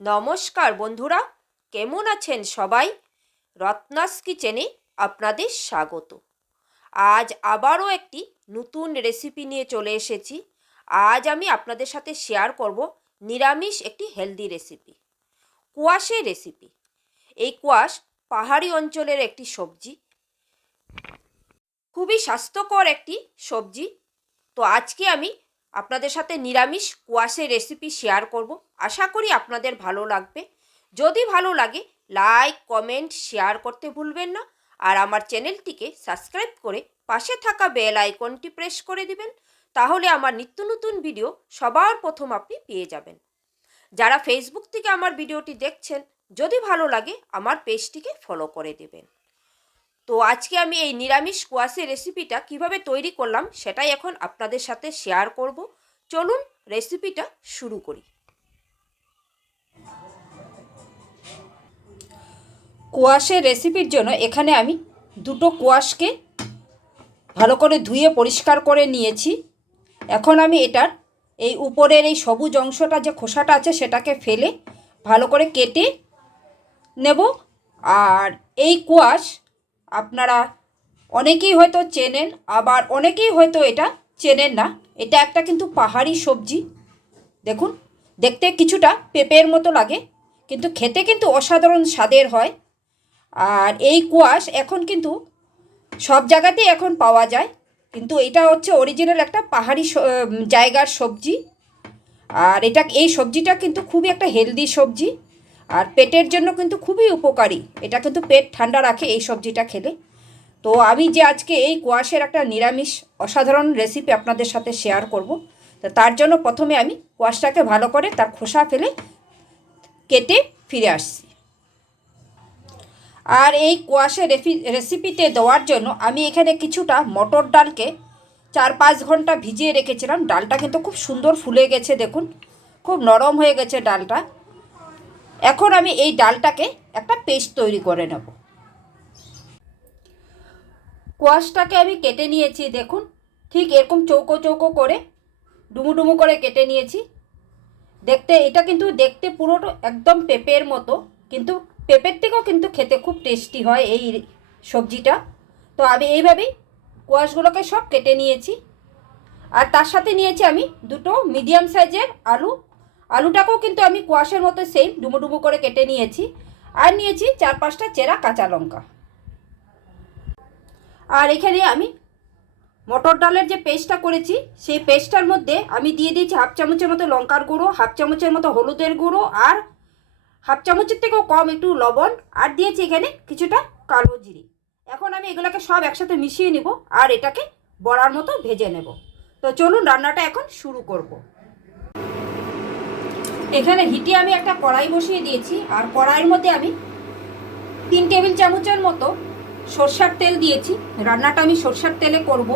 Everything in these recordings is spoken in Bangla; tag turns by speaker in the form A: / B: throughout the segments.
A: নমস্কার বন্ধুরা, কেমন আছেন সবাই? রত্নাস কিচেনে আপনাদের স্বাগত। আজ আবারও একটি নতুন রেসিপি নিয়ে চলে এসেছি। আজ আমি আপনাদের সাথে শেয়ার করব নিরামিষ একটি হেলদি রেসিপি কুয়াশের রেসিপি এই কুয়াশ পাহাড়ি অঞ্চলের একটি সবজি, খুবই স্বাস্থ্যকর একটি সবজি। তো আজকে আমি আপনাদের সাথে নিরামিষ কুয়াশের রেসিপি শেয়ার করব। আশা করি আপনাদের ভালো লাগবে। যদি ভালো লাগে লাইক কমেন্ট শেয়ার করতে ভুলবেন না। আর আমার চ্যানেলটিকে সাবস্ক্রাইব করে পাশে থাকা বেল আইকনটি প্রেস করে দিবেন। তাহলে আমার নিত্য নতুন ভিডিও সবার প্রথম আপনি পেয়ে যাবেন। যারা ফেসবুক থেকে আমার ভিডিওটি দেখছেন, যদি ভালো লাগে, আমার পেজটিকে ফলো করে দেবেন। তো আজকে আমি এই নিরামিষ কুয়াশে রেসিপিটা কীভাবে তৈরি করলাম সেটাই এখন আপনাদের সাথে শেয়ার করব। চলুন রেসিপিটা শুরু করি। কুয়াশের রেসিপির জন্য এখানে আমি দুটো কুয়াশকে ভালো করে ধুয়ে পরিষ্কার করে নিয়েছি। এখন আমি এটার এই উপরের এই সবুজ অংশটা যে খোসাটা আছে সেটাকে ফেলে ভালো করে কেটে নেব। আর এই কুয়াশ আপনারা অনেকেই হয়তো চেনেন, আবার অনেকেই হয়তো এটা চেনেন না। এটা একটা কিন্তু পাহাড়ি সবজি। দেখুন, দেখতে কিছুটা পেঁপের মতো লাগে, কিন্তু খেতে কিন্তু অসাধারণ স্বাদের হয়। আর এই কুয়াশ এখন কিন্তু সব জায়গাতেই এখন পাওয়া যায়, কিন্তু এটা হচ্ছে অরিজিনাল একটা পাহাড়ি জায়গার সবজি। আর এটা, এই সবজিটা কিন্তু খুবই একটা হেলদি সবজি। আর পেটের জন্য কিন্তু খুবই উপকারী। এটা কিন্তু পেট ঠান্ডা রাখে এই সবজিটা খেলে। তো আমি যে আজকে এই কোয়াশের একটা নিরামিষ অসাধারণ রেসিপি আপনাদের সাথে শেয়ার করব, তো তার জন্য প্রথমে আমি কোয়াশটাকে ভালো করে তার খোসা ফেলে কেটে ফিরে আসছি। আর এই কোয়াশের রেফি রেসিপিতে দেওয়ার জন্য আমি এখানে কিছুটা মটর ডালকে চার পাঁচ ঘণ্টা ভিজিয়ে রেখেছিলাম। ডালটা কিন্তু খুব সুন্দর ফুলে গেছে দেখুন। খুব নরম হয়ে গেছে ডালটা। এখন আমি এই ডালটাকে একটা পেস্ট তৈরি করে নেব। কোয়াশটাকে আমি কেটে নিয়েছি, দেখুন। ঠিক এরকম চৌকো চৌকো করে, ডুমু ডুমু করে কেটে নিয়েছি। দেখতে, এটা কিন্তু দেখতে পুরোটা একদম পেঁপের মতো, কিন্তু পেঁপের থেকেও কিন্তু খেতে খুব টেস্টি হয় এই সবজিটা। তো আমি এইভাবেই কোয়াশগুলোকে সব কেটে নিয়েছি। আর তার সাথে নিয়েছি আমি দুটো মিডিয়াম সাইজের আলু আলুটাকেও কিন্তু আমি কোয়াশের মতো সেম ডুমো ডুমো করে কেটে নিয়েছি। আর নিয়েছি চার পাঁচটা চেরা কাঁচা লঙ্কা। আর এখানে আমি মটর ডালের যে পেস্টটা করেছি, সেই পেস্টটার মধ্যে আমি দিয়ে দিয়েছি হাফ চামচের মতো লঙ্কার গুঁড়ো, হাফ চামচের মতো হলুদের গুঁড়ো আর হাফ চামচের থেকেও কম একটু লবণ আর দিয়েছি এখানে কিছুটা কালো জিরি। এখন আমি এগুলোকে সব একসাথে মিশিয়ে নিব আর এটাকে বড়ার মতো ভেজে নেব। তো চলুন রান্নাটা এখন শুরু করব। এখানে হিটে আমি একটা কড়াই বসিয়ে দিয়েছি, আর কড়াইয়ের মধ্যে আমি তিন টেবিল চামচের মতো সর্ষার তেল দিয়েছি। রান্নাটা আমি সর্ষার তেলে করব।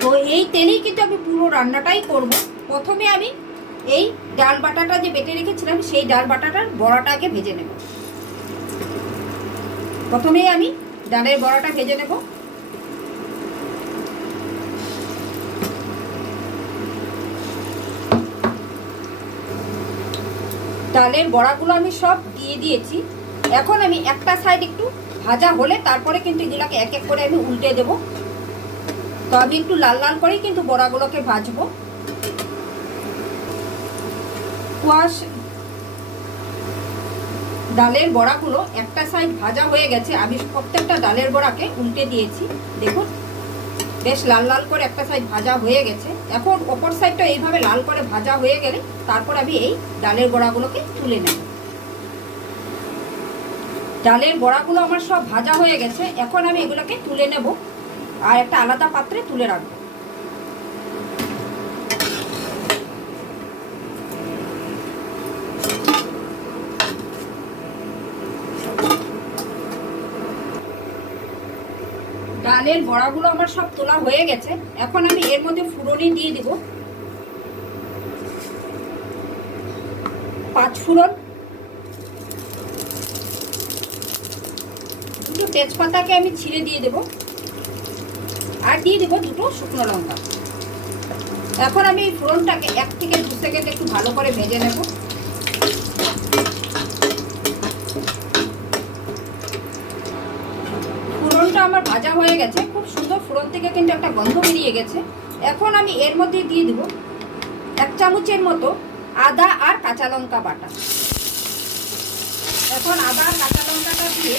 A: তো এই তেলেই কিন্তু আমি পুরো রান্নাটাই করব। প্রথমে আমি এই ডাল বাটাটা যে বেটে রেখেছিলাম, সেই ডাল বাটাটার বড়াটাকে ভেজে নেব। প্রথমেই আমি ডালের বড়াটা ভেজে নেব। ডালের বড়াগুলো আমি সব দিয়ে দিয়েছি। এখন আমি একটা সাইড একটু ভাজা হলে তারপরে কিন্তু এগুলোকে এক এক করে আমি উল্টে দেব। তো আমি একটু লাল লাল করেই কিন্তু বড়াগুলোকে ভাজবো। কুয়াশ ডালের বড়াগুলো একটা সাইড ভাজা হয়ে গেছে। আমি প্রত্যেকটা ডালের বড়াকে উল্টে দিয়েছি। দেখুন। বেশ লাল লাল করে একটা সাইড ভাজা হয়ে গেছে। এখন অপর সাইডটা এইভাবে লাল করে ভাজা হয়ে গেলে তারপর আমি এই ডালের বড়াগুলোকে তুলে নেব। ডালের বড়াগুলো আমার সব ভাজা হয়ে গেছে, এখন আমি এগুলোকে তুলে নেব। আর একটা আলাদা পাত্রে তুলে রাখব। ডালের বড়াগুলো আমার সব তোলা হয়ে গেছে। এখন আমি এর মধ্যে ফুরনি দিয়ে দিব। পাঁচ ফুরন। দুটো তেজপাতাকে আমি ছিঁড়ে দিয়ে দেব। আর দিয়ে দেবো দুটো শুকনো লঙ্কা। এখন আমি এই ফোড়নটাকে এক থেকে দু সেকেন্ড একটু ভালো করে ভেজে নেব। আমার ভাজা হয়ে গেছে, খুব সুন্দর ফোড়ন থেকে কিন্তু একটা গন্ধ বেরিয়ে গেছে। এখন আমি এর মধ্যে দিয়ে দেবো এক চামচের মতো আদা আর কাঁচা লঙ্কা বাটা। এখন আদা আর কাঁচা লঙ্কাটা দিয়ে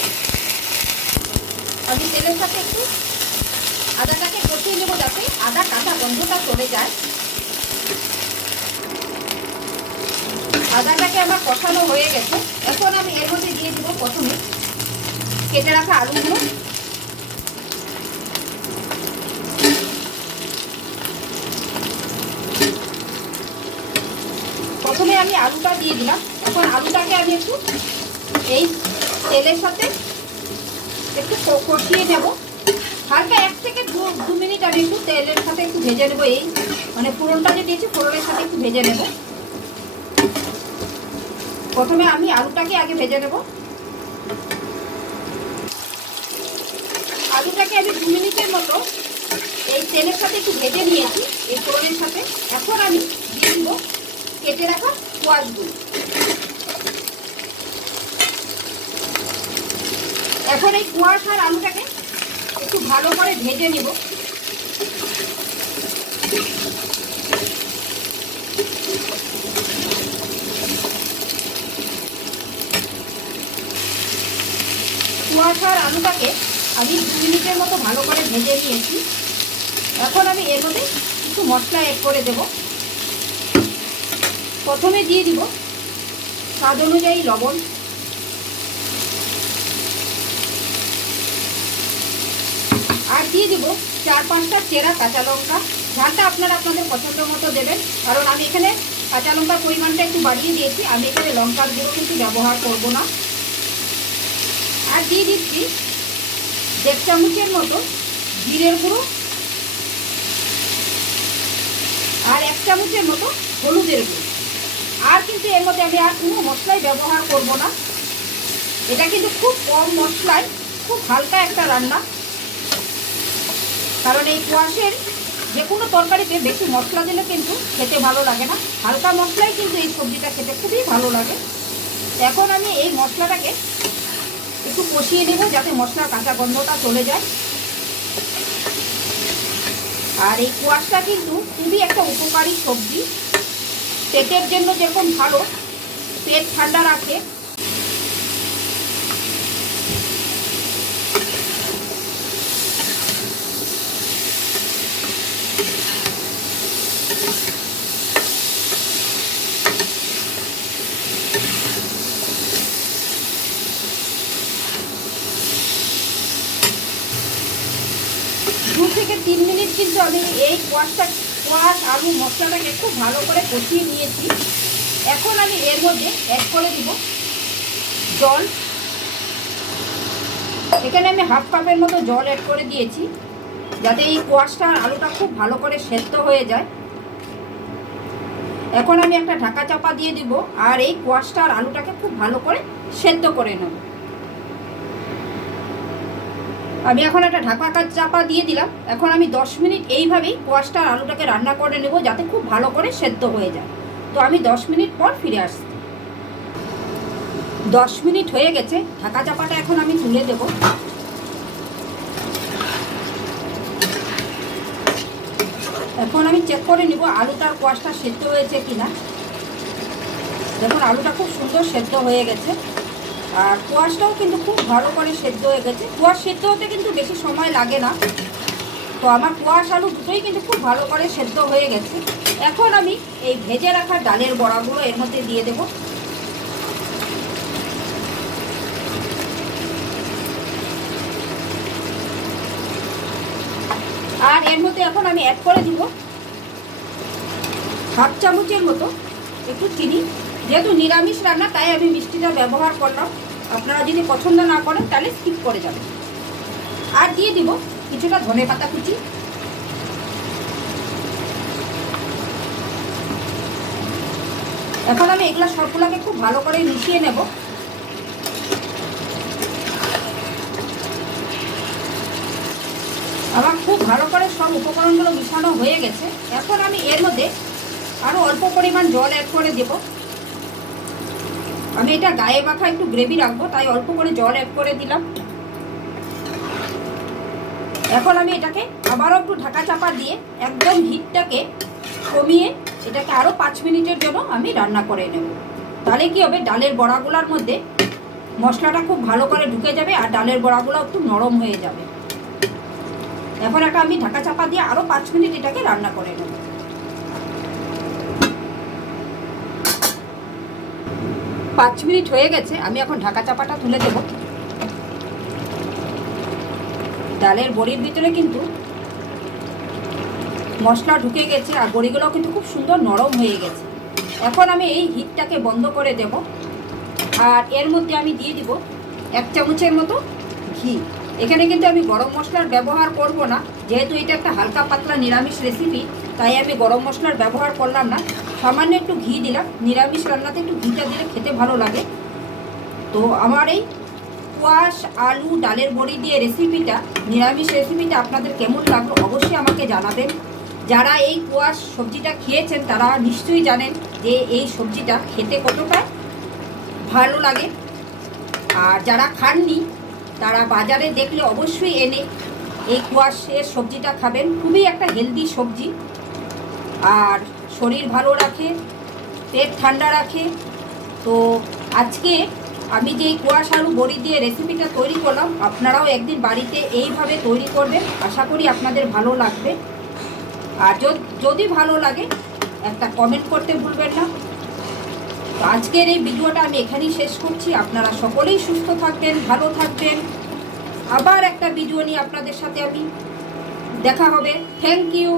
A: আমি তেলের সাথে একটু আদাটাকে কষিয়ে নেব যাতে আদা কাঁচা গন্ধটা চলে যায়। আদাটাকে আমার কষানো হয়ে গেছে। এখন আমি এর মধ্যে দিয়ে দেবো প্রথমে কেটে রাখা আলুগুলো প্রথমে আমি আলুটা দিয়ে দিলাম। এখন আলুটাকে আমি একটু এই তেলের সাথে একটু কষিয়ে নেব। হালকা এক থেকে দু দু মিনিট আমি একটু তেলের সাথে একটু ভেজে নেব। এই মানে ফোড়নটা যে দিয়েছি, ফোড়নের সাথে একটু ভেজে নেব। প্রথমে আমি আলুটাকে আগে ভেজে নেব। আলুটাকে আমি দু মিনিটের মতো এই তেলের সাথে একটু ভেজে নিয়েছি, এই ফোড়নের সাথে। এখন আমি দিয়ে দিব কেটে রাখা কোয়াশগুলো এখন এই কুয়াশ আর আলুটাকে একটু ভালো করে ভেজে নেব। কুয়াশ আর আলুটাকে আমি দু মিনিটের মতো ভালো করে ভেজে নিয়েছি। এখন আমি এর মধ্যে একটু মশলা এড করে দেব। প্রথমে দিয়ে দিব স্বাদ অনুযায়ী লবণ। আর দিয়ে দিব চার পাঁচটা চেরা কাঁচা লঙ্কা। ঝালটা আপনারা আপনাদের পছন্দ মতো দেবেন, কারণ আমি এখানে কাঁচা লঙ্কার পরিমাণটা একটু বাড়িয়ে দিয়েছি, আমি এখানে লঙ্কার গুঁড়ো কিন্তু ব্যবহার করব না। আর দিয়ে দিচ্ছি দেড় চামচের মতো জিরের গুঁড়ো। আর এক চামচের মতো হলুদের গুঁড়ো। আর কিন্তু এর মধ্যে আমি আর কোনো মশলাই ব্যবহার করব না। এটা কিন্তু খুব কম মশলায় খুব হালকা একটা রান্না। কারণ এই কোয়াশের যে কোনো তরকারিতে বেশি মশলা দিলে কিন্তু খেতে ভালো লাগে না। হালকা মশলাই কিন্তু এই সবজিটা খেতে খুবই ভালো লাগে। এখন আমি এই মশলাটাকে একটু কষিয়ে নেব যাতে মশলার কাঁচা গন্ধটা চলে যায়। আর এই কোয়াশটা কিন্তু খুবই একটা উপকারী সবজি। পেটের জন্য যেরকম ভালো, পেট ঠান্ডা রাখে। দু থেকে তিন মিনিট কিন্তু আমি এই কোয়াশটা কোয়াশ আলু, মশলাটাকে খুব ভালো করে কষিয়ে নিয়েছি। এখন আমি এর মধ্যে অ্যাড করে দিব জল। এখানে আমি হাফ কাপের মতো জল অ্যাড করে দিয়েছি, যাতে এই কোয়াশটা আলুটা খুব ভালো করে সেদ্ধ হয়ে যায়। এখন আমি একটা ঢাকা চাপা দিয়ে দিব, আর এই কোয়াশটা আর আলুটাকে খুব ভালো করে সেদ্ধ করে নেব। আমি এখন একটা ঢাকা কাজ চাপা দিয়ে দিলাম। এখন আমি দশ মিনিট এইভাবেই কোয়াশটা আর আলুটাকে রান্না করে নেব যাতে খুব ভালো করে সেদ্ধ হয়ে যায়। তো আমি দশ মিনিট পর ফিরে আসছি। দশ মিনিট হয়ে গেছে, ঢাকা চাপাটা এখন আমি তুলে দেব। এখন আমি চেক করে নিব আলুটার কোয়াশটা সেদ্ধ হয়েছে কিনা। দেখুন, আলুটা খুব সুন্দর সেদ্ধ হয়ে গেছে। আর কোয়াশটাও কিন্তু খুব ভালো করে সেদ্ধ হয়ে গেছে। কোয়াশ সেদ্ধ হতে কিন্তু বেশি সময় লাগে না। তো আমার কোয়াশ আলু দুটোই কিন্তু খুব ভালো করে সেদ্ধ হয়ে গেছে। এখন আমি এই ভেজে রাখা ডালের বড়াগুলো এর মধ্যে দিয়ে দেব। আর এর মধ্যে এখন আমি অ্যাড করে দিব। হাফ চামচের মতো একটু চিনি। যেহেতু নিরামিষ রান্না, তাই আমি মিষ্টিটা ব্যবহার করলাম। আপনারা যদি পছন্দ না করেন, তাহলে স্কিপ করে যাবেন। আর দিয়ে দিব কিছুটা ধনে পাতা কুচি। এখন আমি এগুলা সবগুলোকে খুব ভালো করে মিশিয়ে নেব। আমার খুব ভালো করে সব উপকরণগুলো মিশানো হয়ে গেছে। এখন আমি এর মধ্যে আরও অল্প পরিমাণ জল অ্যাড করে দেব। আমি এটা গায়ে মাখা একটু গ্রেভি রাখব, তাই অল্প করে জল অ্যাড করে দিলাম। এখন আমি এটাকে আবারও একটু ঢাকা চাপা দিয়ে একদম হিটটাকে কমিয়ে এটাকে আরও পাঁচ মিনিটের জন্য আমি রান্না করে নেব। তাহলে কি হবে, ডালের বড়াগুলোর মধ্যে মশলাটা খুব ভালো করে ঢুকে যাবে আর ডালের বড়াগুলো একটু নরম হয়ে যাবে। এখন একটা আমি ঢাকা চাপা দিয়ে আরও পাঁচ মিনিট এটাকে রান্না করে নেব। পাঁচ মিনিট হয়ে গেছে, আমি এখন ঢাকা চাপাটা তুলে দেব। ডালের বড়ির ভিতরে কিন্তু মশলা ঢুকে গেছে আর বড়িগুলোও কিন্তু খুব সুন্দর নরম হয়ে গেছে। এখন আমি এই হিটটাকে বন্ধ করে দেব আর এর মধ্যে আমি দিয়ে দিব এক চামচের মতো ঘি। এখানে কিন্তু আমি গরম মশলার ব্যবহার করব না, যেহেতু এটা একটা হালকা পাতলা নিরামিষ রেসিপি তাই আমি গরম মশলার ব্যবহার করলাম না। সামান্য একটু ঘি দিলাম, নিরামিষ রান্নাতে একটু ঘিটা দিলে খেতে ভালো লাগে। তো আমার এই কোয়াশ আলু ডালের বড়ি দিয়ে রেসিপিটা নিরামিষ রেসিপিটা আপনাদের কেমন লাগল অবশ্যই আমাকে জানাবেন। যারা এই কোয়াশ সবজিটা খেয়েছেন, তারা নিশ্চয়ই জানেন যে এই সবজিটা খেতে কতটা ভালো লাগে। আর যারা খাননি, তারা বাজারে দেখলে অবশ্যই এনে এই কুয়াশের সবজিটা খাবেন। খুবই একটা হেলদি সবজি। আর শরীর ভালো রাখে, পেট ঠান্ডা রাখে। তো আজকে আমি যে এই কুয়াশ আলু বড়ি দিয়ে রেসিপিটা তৈরি করলাম, আপনারাও একদিন বাড়িতে এইভাবে তৈরি করবেন। আশা করি আপনাদের ভালো লাগবে। আর যদি ভালো লাগে, একটা কমেন্ট করতে ভুলবেন না। তো আজকের এই ভিডিওটা আমি এখানেই শেষ করছি। আপনারা সকলেই সুস্থ থাকবেন, ভালো থাকবেন। আবার একটা ভিডিও নিয়ে আপনাদের সাথে আমি দেখা হবে। Thank you